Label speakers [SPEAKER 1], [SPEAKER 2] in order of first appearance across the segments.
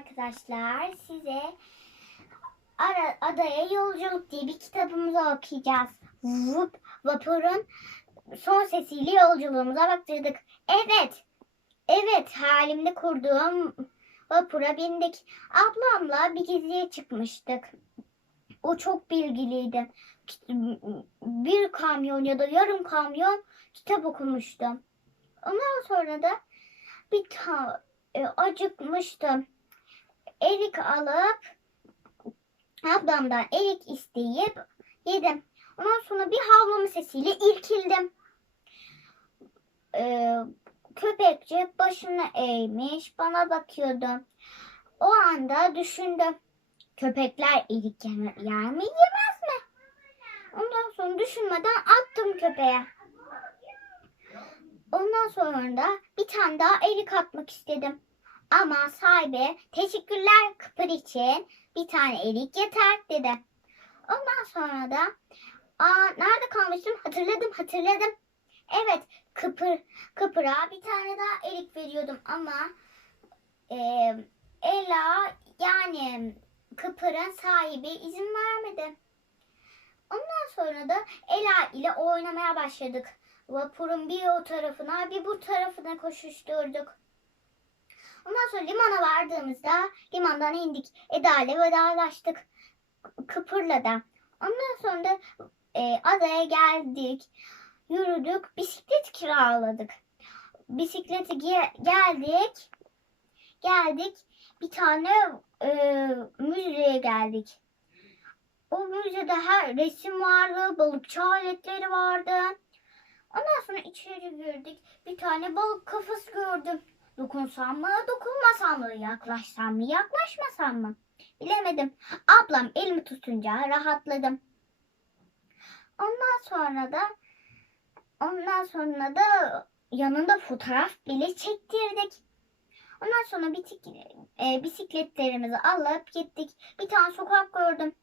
[SPEAKER 1] arkadaşlar. Size Ara, Adaya Yolculuk diye bir kitabımızı okuyacağız. Vup, vapurun son sesiyle yolculuğumuza baktırdık. Evet, evet halimde kurduğum vapura bindik. Ablamla bir geziye çıkmıştık. O çok bilgiliydi. Bir kamyon ya da yarım kamyon kitap okumuştum. Ondan sonra da bir ta e, acıkmıştım. Erik alıp ablamdan erik isteyip yedim. Ondan sonra bir havlama sesiyle irkildim. Ee, köpekçik başını eğmiş bana bakıyordu. O anda düşündüm. Köpekler erik yer mi yemez mi? Ondan sonra düşünmeden attım köpeğe. Ondan sonra da bir tane daha erik atmak istedim. Ama sahibi teşekkürler kıpır için bir tane erik yeter dedi. Ondan sonra da aa nerede kalmıştım hatırladım hatırladım. Evet kıpır kıpıra bir tane daha erik veriyordum ama e, Ela yani kıpırın sahibi izin vermedi. Ondan sonra da Ela ile oynamaya başladık. Vapurun bir o tarafına bir bu tarafına koşuşturduk. Ondan sonra limana vardığımızda limandan indik. Eda ile vedalaştık. Kıpırla da. Ondan sonra da e, adaya geldik. Yürüdük. Bisiklet kiraladık. Bisikleti ge- geldik. Geldik. Bir tane e, müzeye geldik. O müzede her resim vardı. Balıkçı aletleri vardı. Ondan sonra içeri girdik. Bir tane balık kafası gördüm. Dokunsam mı, dokunmasam mı, yaklaşsam mı, yaklaşmasam mı? Bilemedim. Ablam elimi tutunca rahatladım. Ondan sonra da ondan sonra da yanında fotoğraf bile çektirdik. Ondan sonra bitik, e, bisikletlerimizi alıp gittik. Bir tane sokak gördüm.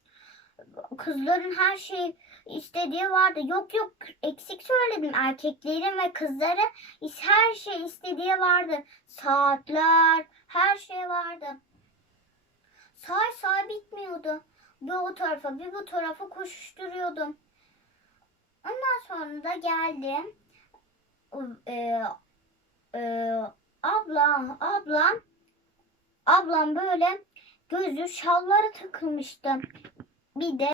[SPEAKER 1] Kızların her şey istediği vardı. Yok yok eksik söyledim. Erkeklerin ve kızların her şey istediği vardı. Saatler, her şey vardı. Say say bitmiyordu. Bir o tarafa bir bu tarafa koşuşturuyordum. Ondan sonra da geldim. Ee, e, ablam, ablam, ablam böyle gözü şallara takılmıştı. Bir de